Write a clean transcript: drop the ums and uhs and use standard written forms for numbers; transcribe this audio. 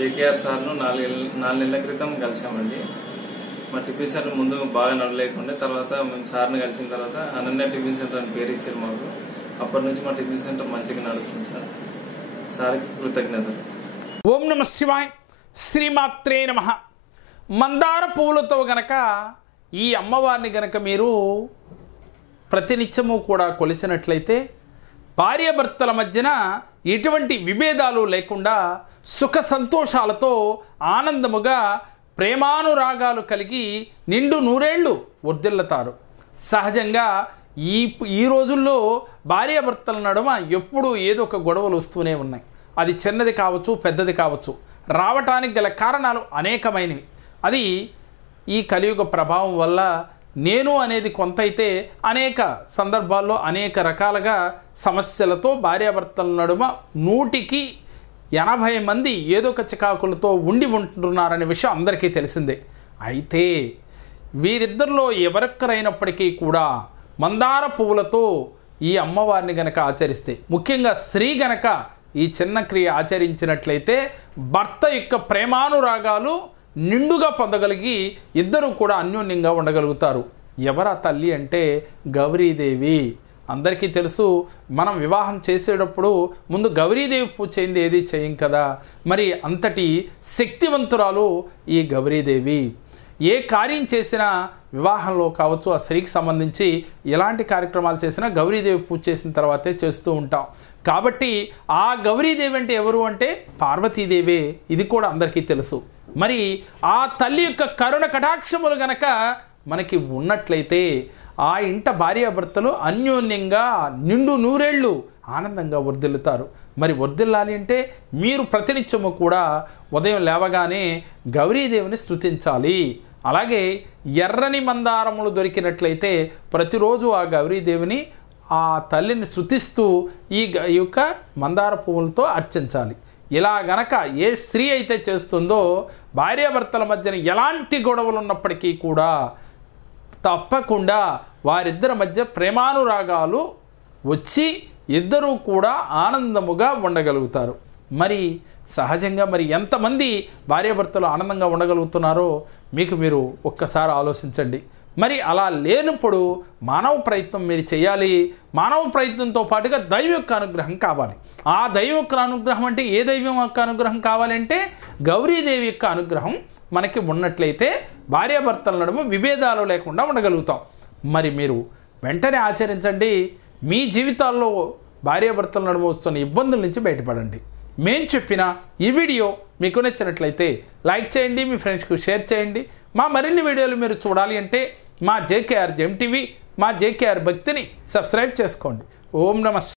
JKR సార్ను 4 నెలల క్రితం కలిసామండి. మా టిఫిన్ సెంటర్ ముందు బాగా నడలేకుండే, తర్వాత మేము సార్ని కలిసిన తర్వాత అనన్య టిఫిన్ సెంటర్ అని పేరు ఇచ్చారు మాకు. అప్పటి నుంచి మా టిఫిన్ సెంటర్ మంచిగా నడుస్తుంది సార్. సార్కి కృతజ్ఞతలు. ఓం నమ శివాయ. శ్రీమాత్రే నమః. మందార పువ్వులతో గనక ఈ అమ్మవారిని గనక మీరు ప్రతినిత్యము కూడా కొలిచినట్లయితే భార్యాభర్తల మధ్యన ఎటువంటి విభేదాలు లేకుండా సుఖ సంతోషాలతో ఆనందముగా ప్రేమానురాగాలు కలిగి నిండు నూరేళ్లు వర్ధిల్లుతారు. సహజంగా ఈ రోజుల్లో భార్యాభర్తల నడుమ ఎప్పుడూ ఏదో ఒక గొడవలు వస్తూనే ఉన్నాయి. అది చిన్నది కావచ్చు, పెద్దది కావచ్చు. రావటానికి గల కారణాలు అనేకమైనవి. అది ఈ కలియుగ ప్రభావం వల్ల నేను అనేది కొంత అయితే అనేక సందర్భాల్లో అనేక రకాలుగా సమస్యలతో భార్యాభర్తల నడుమ 100కి 80 మంది ఏదో ఒక చికాకులతో ఉంటున్నారనే విషయం అందరికీ తెలిసిందే. అయితే వీరిద్దరిలో ఎవరొక్కరైనప్పటికీ కూడా మందార పువ్వులతో ఈ అమ్మవారిని గనక ఆచరిస్తే, ముఖ్యంగా స్త్రీ గనక ఈ చిన్న క్రియ ఆచరించినట్లయితే భర్త యొక్క ప్రేమానురాగాలు నిండుగా పొందగలిగి ఇద్దరు కూడా అన్యోన్యంగా ఉండగలుగుతారు. ఎవరా తల్లి అంటే గౌరీదేవి. అందరికీ తెలుసు, మనం వివాహం చేసేటప్పుడు ముందు గౌరీదేవి పూజ చేయింది ఏది చేయం కదా. మరి అంతటి శక్తివంతురాలు ఈ గౌరీదేవి. ఏ కార్యం చేసినా వివాహంలో కావచ్చు, ఆ స్త్రీకి సంబంధించి ఎలాంటి కార్యక్రమాలు చేసినా గౌరీదేవి పూజ చేసిన తర్వాతే చేస్తూ ఉంటాం. కాబట్టి ఆ గౌరీదేవి అంటే ఎవరు అంటే పార్వతీదేవే. ఇది కూడా అందరికీ తెలుసు. మరి ఆ తల్లి యొక్క కరుణ కటాక్షములు గనక మనకి ఉన్నట్లయితే ఆ ఇంట భార్యాభర్తలు అన్యోన్యంగా నిండు నూరేళ్లు ఆనందంగా వర్ధిల్లుతారు. మరి వర్ధిల్లాలి అంటే మీరు ప్రతినిత్యము కూడా ఉదయం లేవగానే గౌరీదేవిని స్తుతించాలి. అలాగే ఎర్రని మందారములు దొరికినట్లయితే ప్రతిరోజు ఆ గౌరీదేవిని, ఆ తల్లిని స్తుతిస్తూ ఈ యొక్క మందార పువ్వులతో అర్చించాలి. ఇలా గనక ఏ స్త్రీ అయితే చేస్తుందో భార్యాభర్తల మధ్యన ఎలాంటి గొడవలు ఉన్నప్పటికీ కూడా తప్పకుండా వారిద్దరి మధ్య ప్రేమానురాగాలు వచ్చి ఇద్దరూ కూడా ఆనందముగా ఉండగలుగుతారు. మరి సహజంగా మరి ఎంతమంది భార్యాభర్తలు ఆనందంగా ఉండగలుగుతున్నారో మీరు ఒక్కసారి ఆలోచించండి. మరి అలా లేనప్పుడు మానవ ప్రయత్నం మీరు చేయాలి. మానవ ప్రయత్నంతో పాటుగా దైవం యొక్క అనుగ్రహం కావాలి. ఆ దైవం యొక్క అనుగ్రహం అంటే ఏ దైవం యొక్క అనుగ్రహం కావాలంటే గౌరీదేవి యొక్క అనుగ్రహం మనకి ఉన్నట్లయితే భార్యాభర్తల నడుమ విభేదాలు లేకుండా ఉండగలుగుతాం. మరి మీరు వెంటనే ఆచరించండి. మీ జీవితాల్లో భార్యాభర్తల నడుమ వస్తున్న ఇబ్బందుల నుంచి బయటపడండి. మేము చెప్పిన ఈ వీడియో మీకు నచ్చినట్లయితే లైక్ చేయండి, మీ ఫ్రెండ్స్కి షేర్ చేయండి. మా మరిన్ని వీడియోలు మీరు చూడాలి అంటే మా జేకేఆర్ జెమ్ టీవీ, మా జేకేఆర్ భక్తిని సబ్స్క్రైబ్ చేసుకోండి. ఓం నమః.